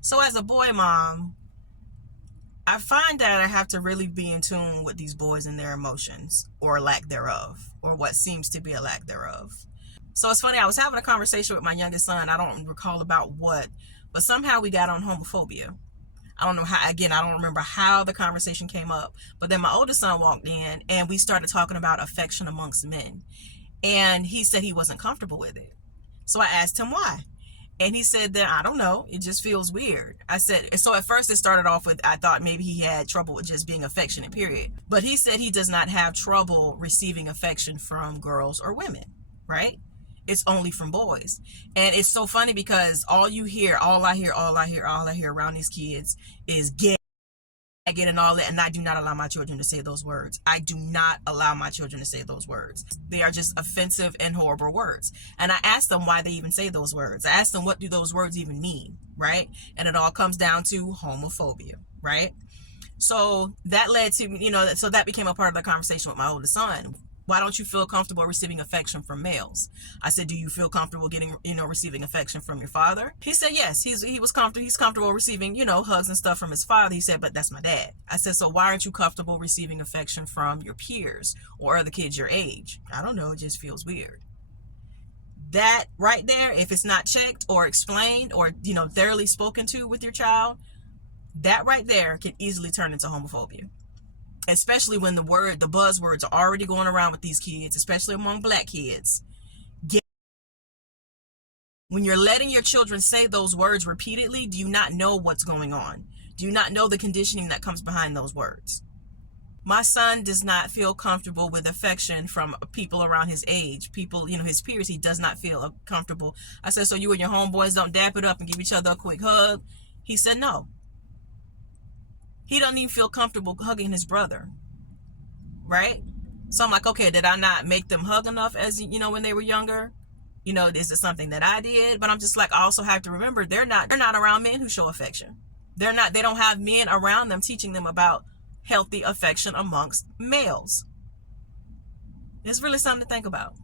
So as a boy mom, I find that I have to really be in tune with these boys and their emotions, or lack thereof, or what seems to be a lack thereof. So it's funny, I was having a conversation with my youngest son. I don't recall about what, but somehow we got on homophobia. I don't know how, again, I don't remember how the conversation came up, but then my oldest son walked in and we started talking about affection amongst men. And he said he wasn't comfortable with it. So I asked him why. And he said that, I don't know, it just feels weird. I said, so at first it started off with, I thought maybe he had trouble with just being affectionate, period. But he said he does not have trouble receiving affection from girls or women, right? It's only from boys. And it's so funny because all I hear around these kids is get and all that. And I do not allow my children to say those words. I do not allow my children to say those words. They are just offensive and horrible words. And I asked them why they even say those words. I asked them, what do those words even mean? Right? And it all comes down to homophobia, right? So that led to, so that became a part of the conversation with my oldest son. Why don't you feel comfortable receiving affection from males? I said, do you feel comfortable receiving affection from your father? He said, yes, he's comfortable receiving, hugs and stuff from his father. He said, but that's my dad. I said, so why aren't you comfortable receiving affection from your peers or other kids your age? I don't know, it just feels weird. That right there, if it's not checked or explained or, thoroughly spoken to with your child, that right there can easily turn into homophobia. Especially when the buzzwords are already going around with these kids, especially among black kids. When you're letting your children say those words repeatedly, do you not know what's going on? Do you not know the conditioning that comes behind those words? My son does not feel comfortable with affection from people around his age, people, his peers. He does not feel comfortable. I said, so you and your homeboys don't dap it up and give each other a quick hug? He said, no. He doesn't even feel comfortable hugging his brother, right? So I'm like, okay, did I not make them hug enough as, when they were younger? Is it something that I did? But I'm just like, I also have to remember they're not around men who show affection. They don't have men around them teaching them about healthy affection amongst males. It's really something to think about.